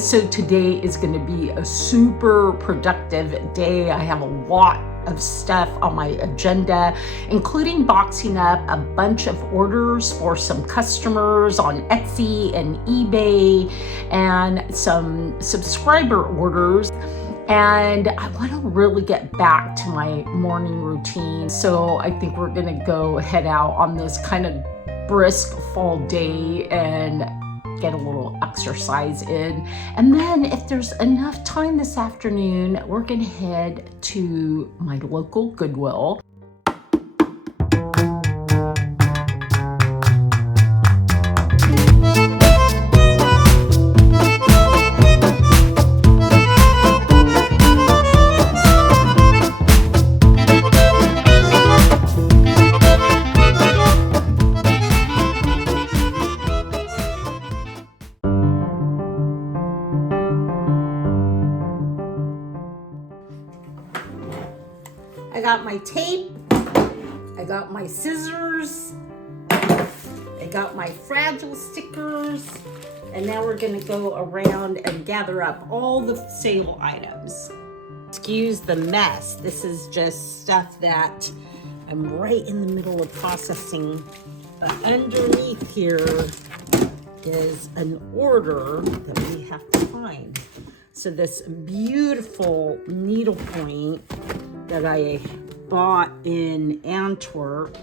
So today is going to be a super productive day. I have a lot of stuff on my agenda, including boxing up a bunch of orders for some customers on Etsy and eBay and some subscriber orders. And I want to really get back to my morning routine. So I think we're going to head out on this kind of brisk fall day and get a little exercise in. And then if there's enough time this afternoon, we're gonna head to my local Goodwill. I got my tape, I got my scissors, I got my fragile stickers, and now we're gonna go around and gather up all the sale items. Excuse the mess. This is just stuff that I'm right in the middle of processing. But underneath here is an order that we have to find. So this beautiful needlepoint that I bought in Antwerp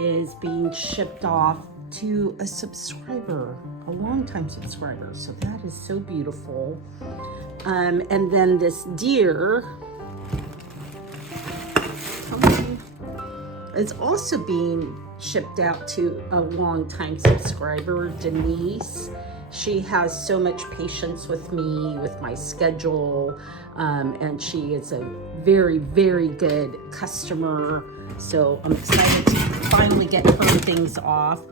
is being shipped off to a subscriber, a longtime subscriber. So that is so beautiful. And then this deer is also being shipped out to a longtime subscriber, Denise. She has so much patience with me, with my schedule, and she is a very, very good customer. So I'm excited to finally get her things off.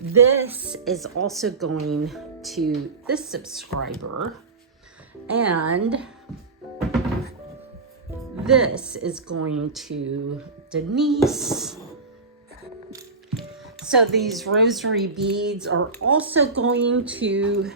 This is also going to this subscriber, and this is going to Denise. So these rosary beads are also going to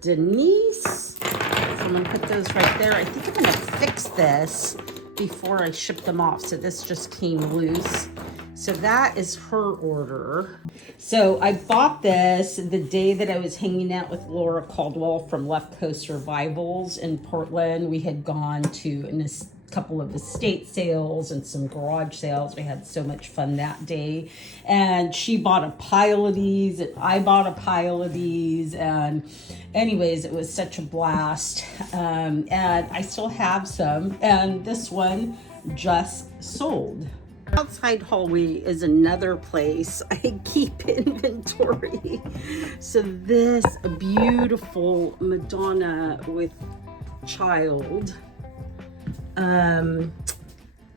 Denise. So I'm gonna put those right there. I think I'm gonna fix this before I ship them off. So this just came loose. So that is her order. So I bought this the day that I was hanging out with Laura Caldwell from Left Coast Revivals in Portland. We had gone to a couple of estate sales and some garage sales. We had so much fun that day. And she bought a pile of these and I bought a pile of these. And anyways, it was such a blast. And I still have some. And this one just sold. Outside hallway is another place I keep inventory. So this beautiful Madonna with child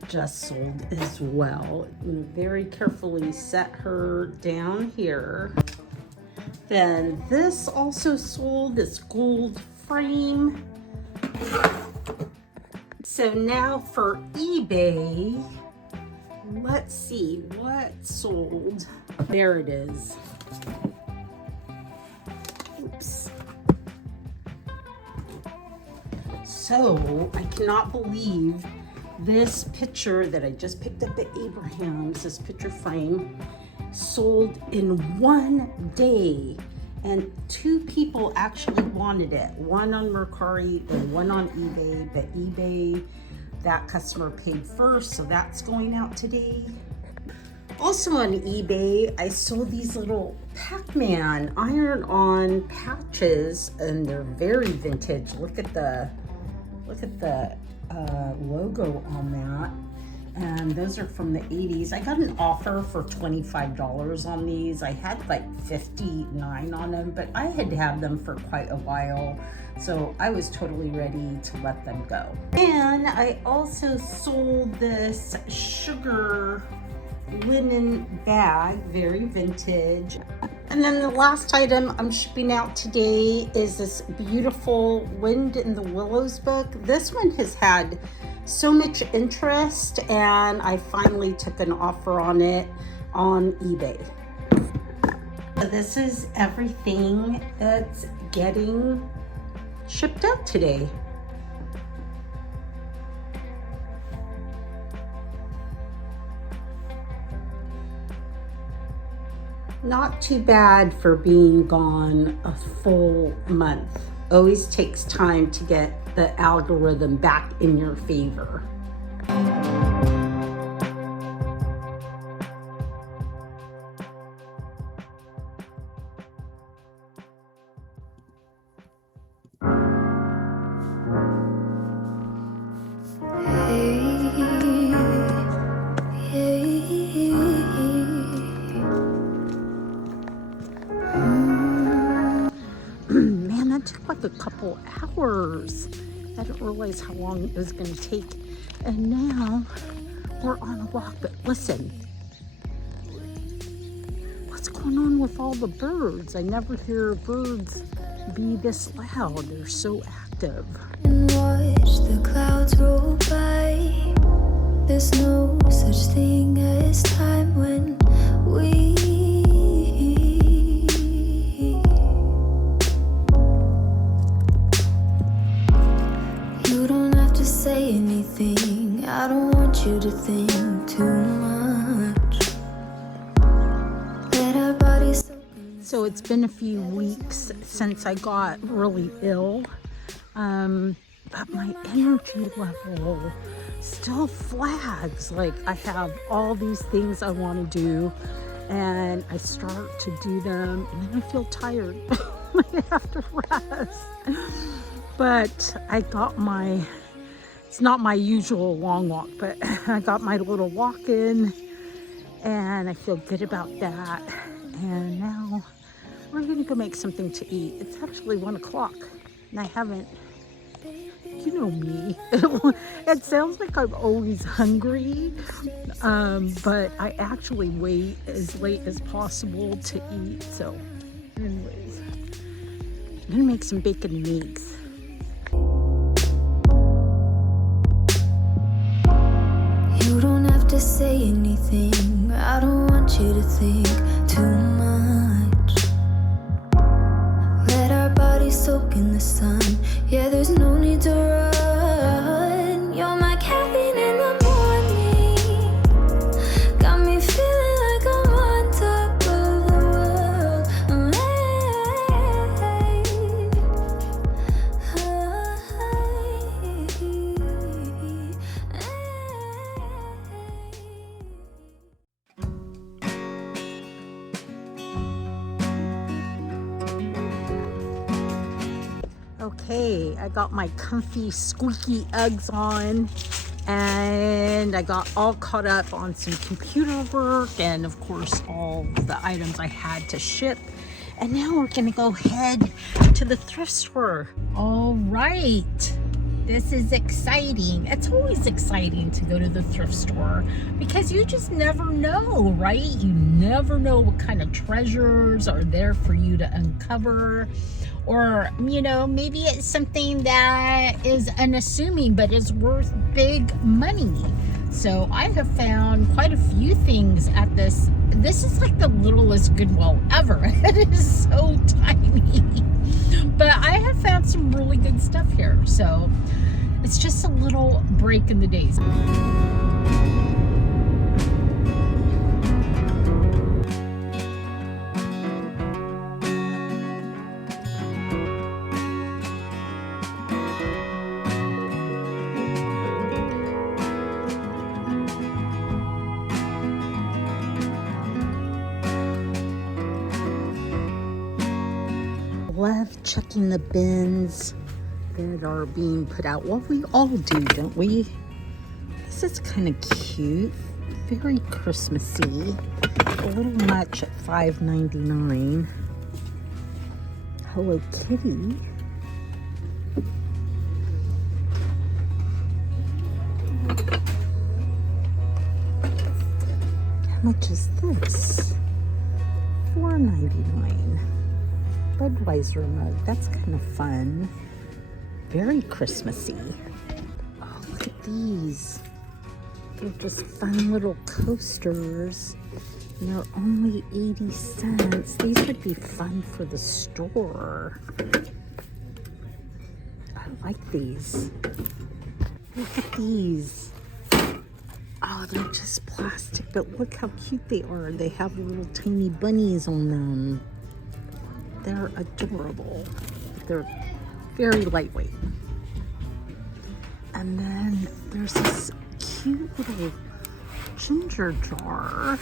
just sold as well. Very carefully set her down here. Then this also sold, this gold frame. So now for eBay, let's see what sold. There it is. Oops. So I cannot believe this picture that I just picked up at Abraham's, this picture frame, sold in one day. And 2 people actually wanted it. One on Mercari and one on eBay, but eBay, that customer paid first, so that's going out today. Also on eBay, I sold these little Pac-Man iron-on patches, and they're very vintage. Look at the logo on that. And those are from the 80s. I got an offer for $25 on these. I had like 59 on them, but I had had them for quite a while. So I was totally ready to let them go. And I also sold this sugar linen bag, very vintage. And then the last item I'm shipping out today is this beautiful Wind in the Willows book. This one has had so much interest, and I finally took an offer on it on eBay. So this is everything that's getting shipped out today. Not too bad for being gone a full month. Always takes time to get the algorithm back in your favor. Man, that took like a couple hours. I didn't realize how long it was going to take. And now we're on a walk. But listen, what's going on with all the birds? I never hear birds be this loud. They're so active. And watch the clouds roll by. There's no such thing as time when we say anything. I don't want you to think too much. Let our bodies. So it's been a few weeks since I got really ill, but my energy level still flags. Like I have all these things I want to do, and I start to do them, and then I feel tired. I have to rest. But I got my. It's not my usual long walk, but I got my little walk in and I feel good about that. And now we're gonna go make something to eat. It's actually 1 o'clock and I haven't, you know me. It sounds like I'm always hungry, but I actually wait as late as possible to eat. So anyways, I'm gonna make some bacon and eggs. You don't have to say anything. I don't want you to think too much. Let our bodies soak in the sun. Yeah, there's no need to run. You're my caffeine in the morning. Got me feeling like I'm on top of the world. Okay, I got my comfy squeaky Uggs on and I got all caught up on some computer work and of course all the items I had to ship. And now we're gonna go head to the thrift store. All right, this is exciting. It's always exciting to go to the thrift store because you just never know, right? You never know what kind of treasures are there for you to uncover. Or, you know, maybe it's something that is unassuming but is worth big money. So I have found quite a few things at this. This is like the littlest Goodwill ever. It is so tiny. But I have found some really good stuff here. So it's just a little break in the days. Love checking the bins that are being put out. Well, we all do, don't we? This is kind of cute, very Christmassy. A little much at $5.99. Hello Kitty. How much is this? $4.99. Budweiser mug. That's kind of fun. Very Christmassy. Oh, look at these. They're just fun little coasters. And they're only 80 cents. These would be fun for the store. like these. Look at these. Oh, they're just plastic, but look how cute they are. They have little tiny bunnies on them. They're adorable. They're very lightweight. And then there's this cute little ginger jar.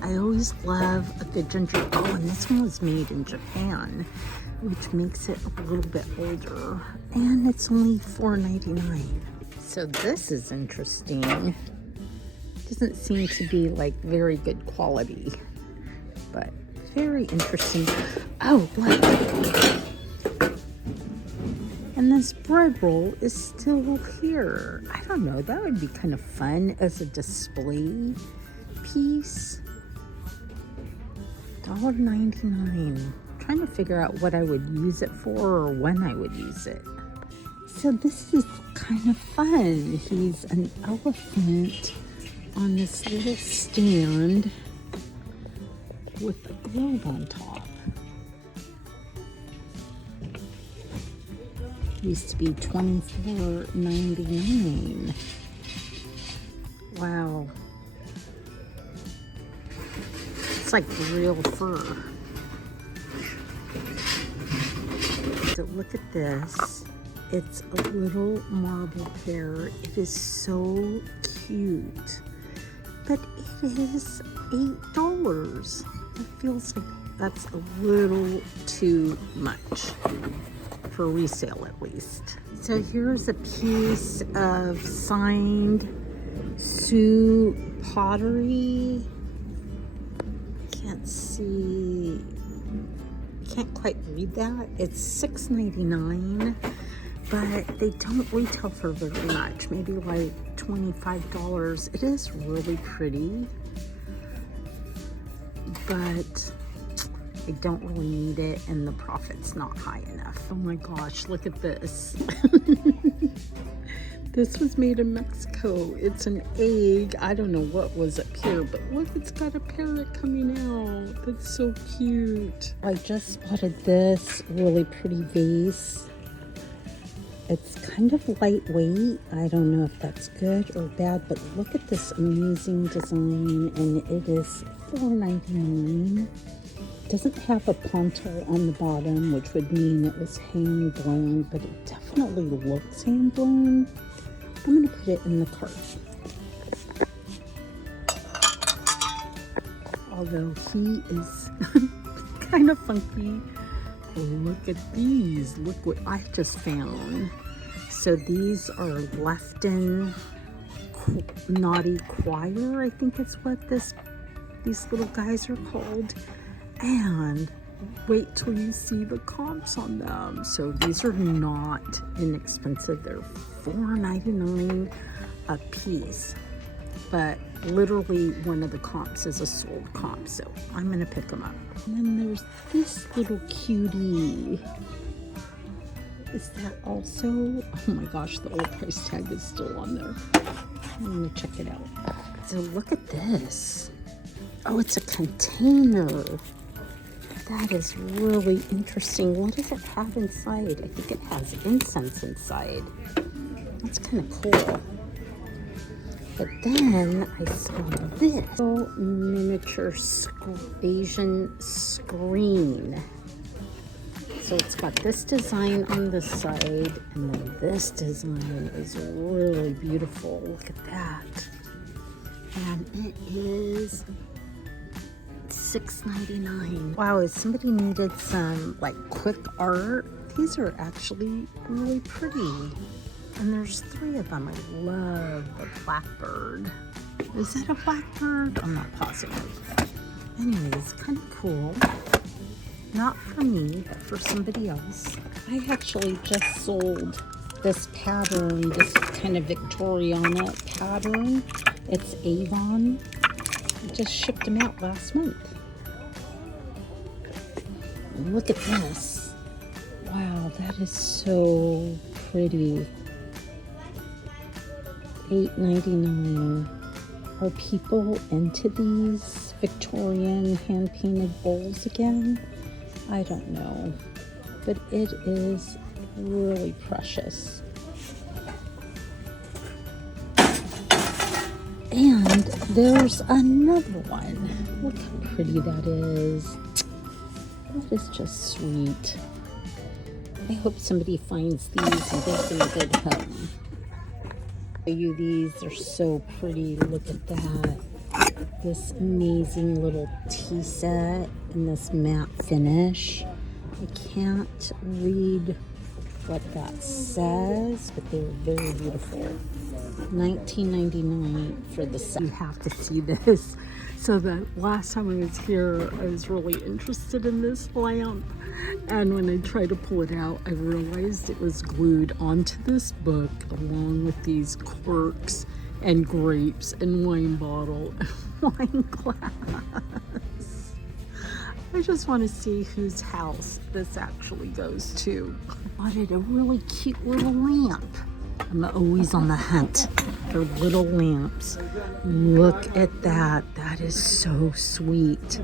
I always love a good ginger. Oh, and this one was made in Japan, which makes it a little bit older. And it's only $4.99. So this is interesting. Doesn't seem to be like very good quality, but very interesting. Oh, look. And this bread roll is still here. I don't know, that would be kind of fun as a display piece. $1.99. Trying to figure out what I would use it for or when I would use it. So this is kind of fun. He's an elephant on this little stand with a globe on top. Used to be $24.99. Wow. It's like real fur. So look at this. It's a little marble pear. It is so cute. But it is $8. It feels like that's a little too much for resale, at least. So here's a piece of signed Sioux pottery. Can't see, can't quite read that. It's $6.99, but they don't retail for very much, maybe like $25. It is really pretty, but I don't really need it, and the profit's not high enough. Oh my gosh, look at this. This was made in Mexico. It's an egg. I don't know what was up here, but look, it's got a parrot coming out. That's so cute. I just spotted this really pretty vase. It's kind of lightweight. I don't know if that's good or bad, but look at this amazing design, and it is $4.99. Doesn't have a ponto on the bottom, which would mean it was hand blown, but it definitely looks hand blown. I'm gonna put it in the cart. Although he is kind of funky. Look at these. Look what I just found. So these are Lefton Naughty Choir, I think is what these little guys are called. And wait till you see the comps on them. So these are not inexpensive. They're $4.99 a piece. But literally one of the comps is a sold comp, so I'm gonna pick them up. And then there's this little cutie. Is that also? Oh my gosh, the old price tag is still on there. I'm gonna check it out. So look at this. Oh, it's a container. That is really interesting. What does it have inside? I think it has incense inside. That's kind of cool. But then I saw this little miniature Asian screen. So it's got this design on the side, and then this design is really beautiful. Look at that. And it is $6.99. Wow, if somebody needed some like quick art, these are actually really pretty. And there's 3 of them. I love the blackbird. Is that a blackbird? I'm not positive. Anyways, kind of cool. Not for me, but for somebody else. I actually just sold this pattern, this kind of Victoriana pattern. It's Avon. I just shipped them out last month. Look at this. Wow, that is so pretty. $8.99. Are people into these Victorian hand-painted bowls again? I don't know. But it is Really precious. And there's another one. Look how pretty that is. That is just sweet. I hope somebody finds these and gives them a good home. These are so pretty. Look at that. This amazing little tea set and this matte finish. I can't read what that says, but they're very beautiful. $19.99 for the set. You have to see this. So the last time I was here, I was really interested in this lamp. And when I tried to pull it out, I realized it was glued onto this book along with these corks and grapes and wine bottle and wine glass. I just want to see whose house this actually goes to. I bought it a really cute little lamp. I'm always on the hunt for little lamps. Look at that. That is so sweet.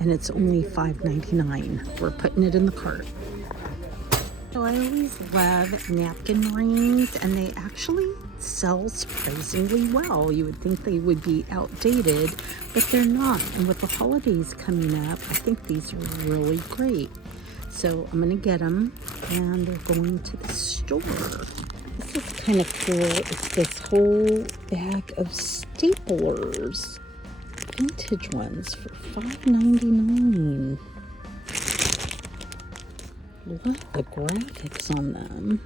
And it's only $5.99. We're putting it in the cart. So I always love napkin rings, and they actually sell surprisingly well. You would think they would be outdated, but they're not. And with the holidays coming up, I think these are really great. So I'm gonna get them, and they're going to the store. This is kind of cool. It's this whole bag of staplers. Vintage ones for $5.99. Love the graphics on them.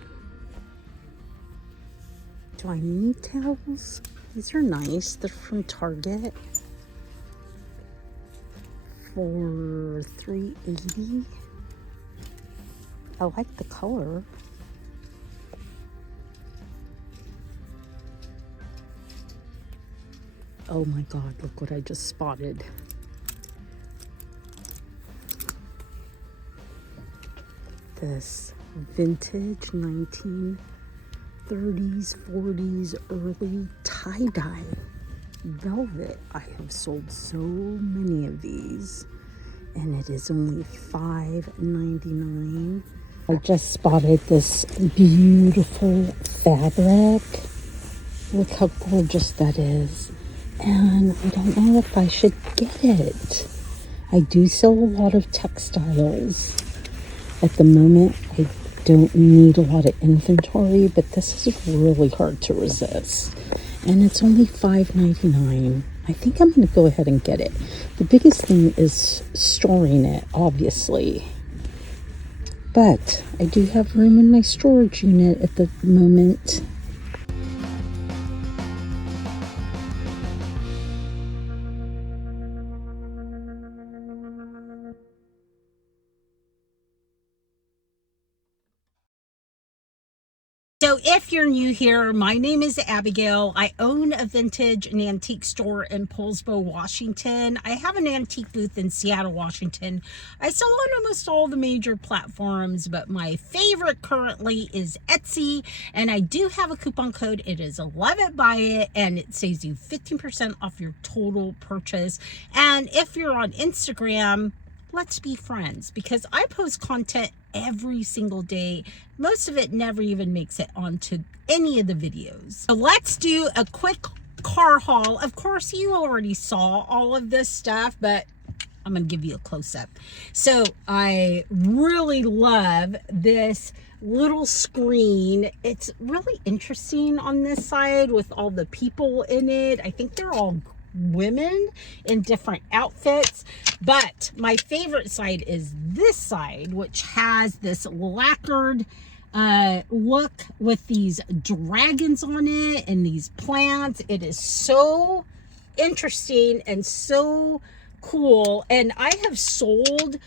Do I need towels? These are nice. They're from Target for $3.80. I like the color. Oh my God, look what I just spotted. This vintage 1930s, 40s, early tie-dye velvet. I have sold so many of these, and it is only $5.99. I just spotted this beautiful fabric. Look how gorgeous that is. And I don't know if I should get it. I do sell a lot of textiles. At the moment, I don't need a lot of inventory, but this is really hard to resist. And it's only $5.99. I think I'm going to go ahead and get it. The biggest thing is storing it, obviously. But I do have room in my storage unit at the moment. So if you're new here, my name is Abigail. I own a vintage and antique store in Poulsbo, Washington. I have an antique booth in Seattle, Washington. I sell on almost all the major platforms, but my favorite currently is Etsy. And I do have a coupon code. It is Love It Buy It, and it saves you 15% off your total purchase. And if you're on Instagram, let's be friends, because I post content every single day. Most of it never even makes it onto any of the videos. So let's do a quick car haul. Of course, you already saw all of this stuff, but I'm gonna give you a close-up. So I really love this little screen. It's really interesting on this side with all the people in it. I think they're all women in different outfits, but my favorite side is this side, which has this lacquered look with these dragons on it and these plants. It is so interesting and so cool. And I have sold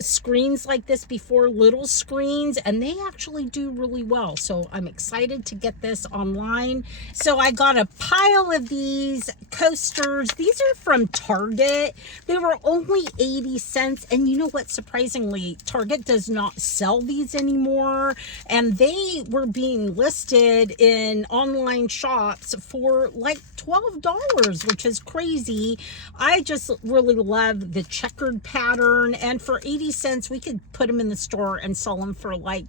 screens like this before, little screens, and they actually do really well. So I'm excited to get this online. So I got a pile of these coasters. These are from Target. They were only 80 cents. And you know what? Surprisingly, Target does not sell these anymore. And they were being listed in online shops for like $12, which is crazy. I just really love the checkered pattern and for 80 cents, we could put them in the store and sell them for like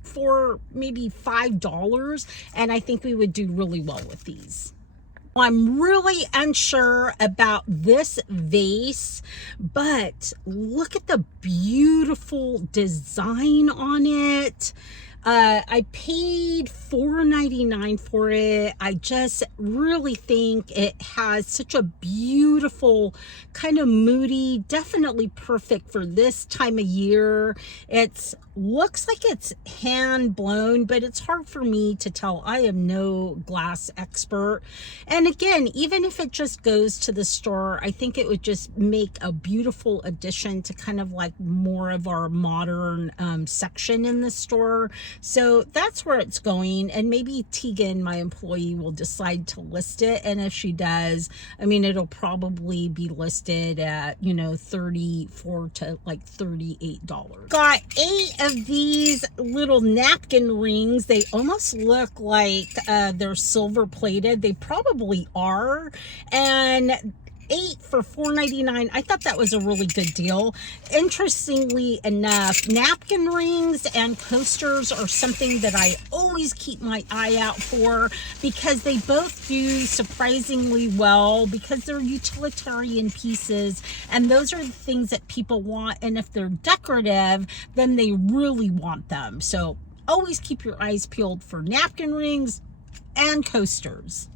maybe $5. And I think we would do really well with these. I'm really unsure about this vase, but look at the beautiful design on it. I paid $4.99 for it. I just really think it has such a beautiful, kind of moody, definitely perfect for this time of year. It's looks like it's hand blown, but it's hard for me to tell. I am no glass expert. And again, even if it just goes to the store, I think it would just make a beautiful addition to kind of like more of our modern section in the store. So that's where it's going. And maybe Tegan, my employee, will decide to list it. And if she does, I mean, it'll probably be listed at, you know, $34 to like $38. Got 8 of these little napkin rings. They almost look like they're silver plated. They probably are. And 8 for $4.99. I thought that was a really good deal. Interestingly enough, napkin rings and coasters are something that I always keep my eye out for because they both do surprisingly well because they're utilitarian pieces, and those are the things that people want, and if they're decorative, then they really want them. So always keep your eyes peeled for napkin rings and coasters.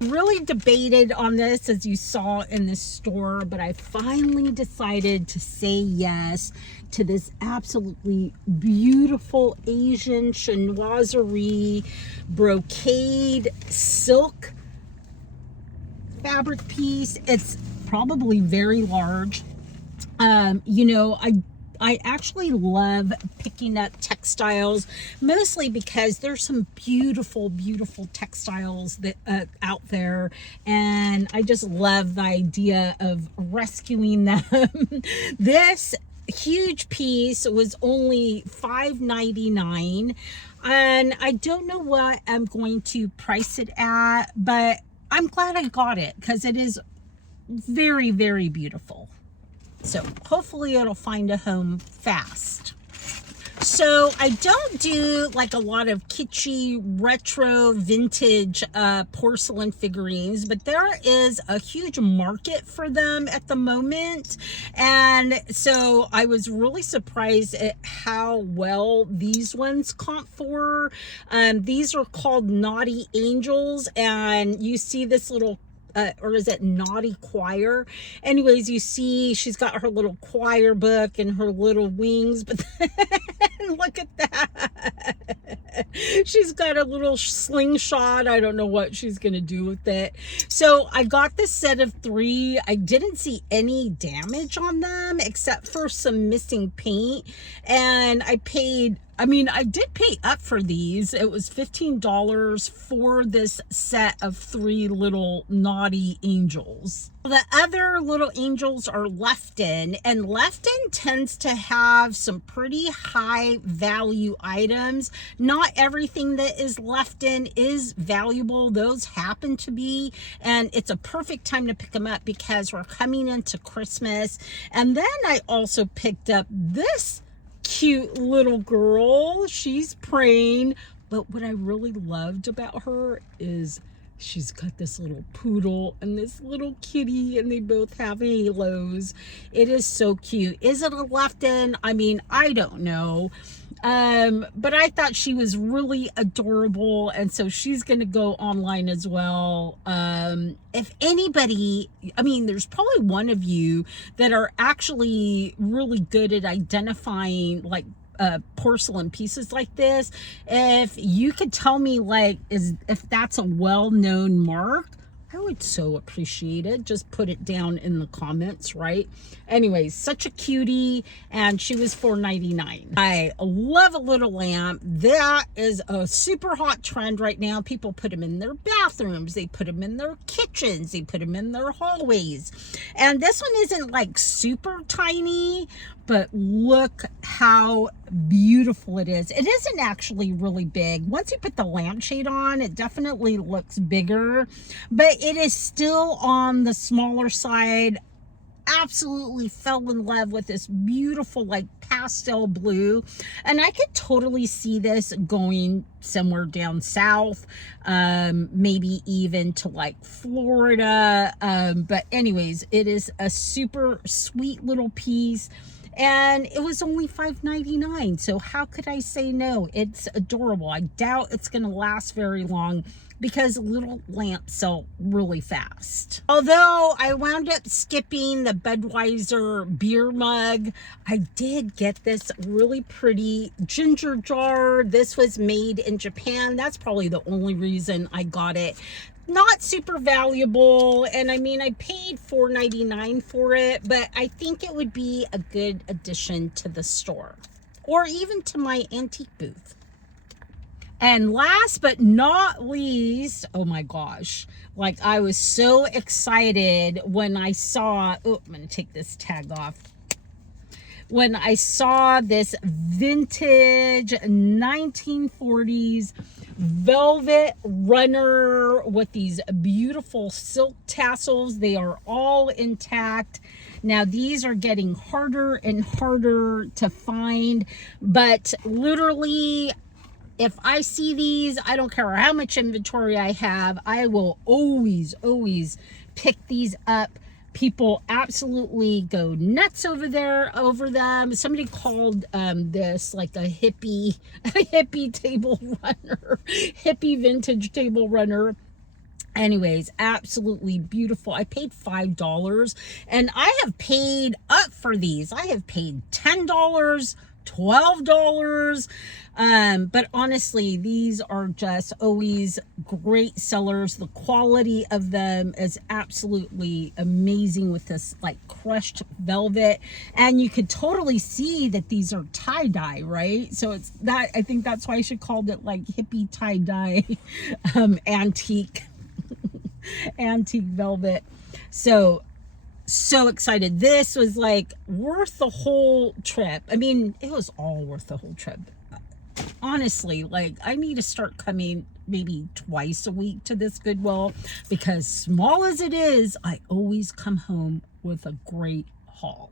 Really debated on this, as you saw in the store, but I finally decided to say yes to this absolutely beautiful Asian chinoiserie brocade silk fabric piece. It's probably very large. You know, I actually love picking up textiles, mostly because there's some beautiful, beautiful textiles that out there, and I just love the idea of rescuing them. This huge piece was only $5.99, and I don't know what I'm going to price it at, but I'm glad I got it because it is very, very beautiful. So hopefully it'll find a home fast. So I don't do like a lot of kitschy, retro, vintage porcelain figurines, but there is a huge market for them at the moment. And so I was really surprised at how well these ones comp for. These are called Naughty Angels, and you see this little or is it Naughty Choir? Anyways, you see she's got her little choir book and her little wings, but then look at that. She's got a little slingshot. I don't know what she's going to do with it. So I got this set of 3. I didn't see any damage on them except for some missing paint. And I did pay up for these. It was $15 for this set of 3 little Naughty Angels. The other little angels are Lefton, and Lefton tends to have some pretty high value items. Not everything that is Lefton is valuable. Those happen to be, and it's a perfect time to pick them up because we're coming into Christmas. And then I also picked up this cute little girl. She's praying, but what I really loved about her is she's got this little poodle and this little kitty, and they both have halos. It is so cute. Is it a Lefton? I mean, I don't know. But I thought she was really adorable, and so she's going to go online as well. If anybody, I mean, there's probably one of you that are actually really good at identifying like porcelain pieces like this. If you could tell me like if that's a well-known mark, I would so appreciate it. Just put it down in the comments, right? Anyways, such a cutie, and she was $4.99. I love a little lamp. That is a super hot trend right now. People put them in their bathrooms. They put them in their kitchens. They put them in their hallways. And this one isn't like super tiny, but look how beautiful it is. It isn't actually really big. Once you put the lampshade on, it definitely looks bigger, but it is still on the smaller side. absolutely fell in love with this beautiful like pastel blue, and I could totally see this going somewhere down south, maybe even to like Florida, but anyways, it is a super sweet little piece. And it was only $5.99, so how could I say no? It's adorable. I doubt it's going to last very long because little lamps sell really fast. Although I wound up skipping the Budweiser beer mug, I did get this really pretty ginger jar. This was made in Japan. That's probably the only reason I got it. Not super valuable, and I mean, I paid $4.99 for it, but I think it would be a good addition to the store or even to my antique booth. And last but not least, oh my gosh, like I was so excited when I saw, oh, I'm gonna take this tag off. When I saw this vintage 1940s velvet runner with these beautiful silk tassels. They are all intact. Now these are getting harder and harder to find, but literally if I see these, I don't care how much inventory I have, I will always pick these up. People absolutely go nuts over them. Somebody called this like a hippie table runner, hippie vintage table runner. Anyways, absolutely beautiful. I paid $5, and I have paid up for these. I have paid $10, $12, but honestly, these are just always great sellers. The quality of them is absolutely amazing with this like crushed velvet, and you could totally see that these are tie-dye, right? So it's that, I think that's why I should call it like hippie tie-dye antique velvet. So excited. This was like worth the whole trip. I mean, it was all worth the whole trip. Honestly, like I need to start coming maybe twice a week to this Goodwill, because small as it is, I always come home with a great haul.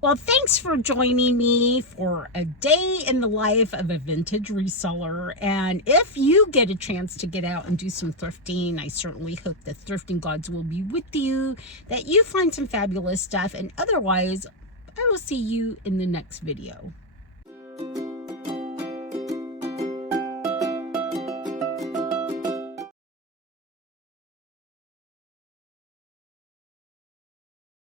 Well, thanks for joining me for a day in the life of a vintage reseller. And if you get a chance to get out and do some thrifting, I certainly hope the thrifting gods will be with you, that you find some fabulous stuff. And otherwise, I will see you in the next video.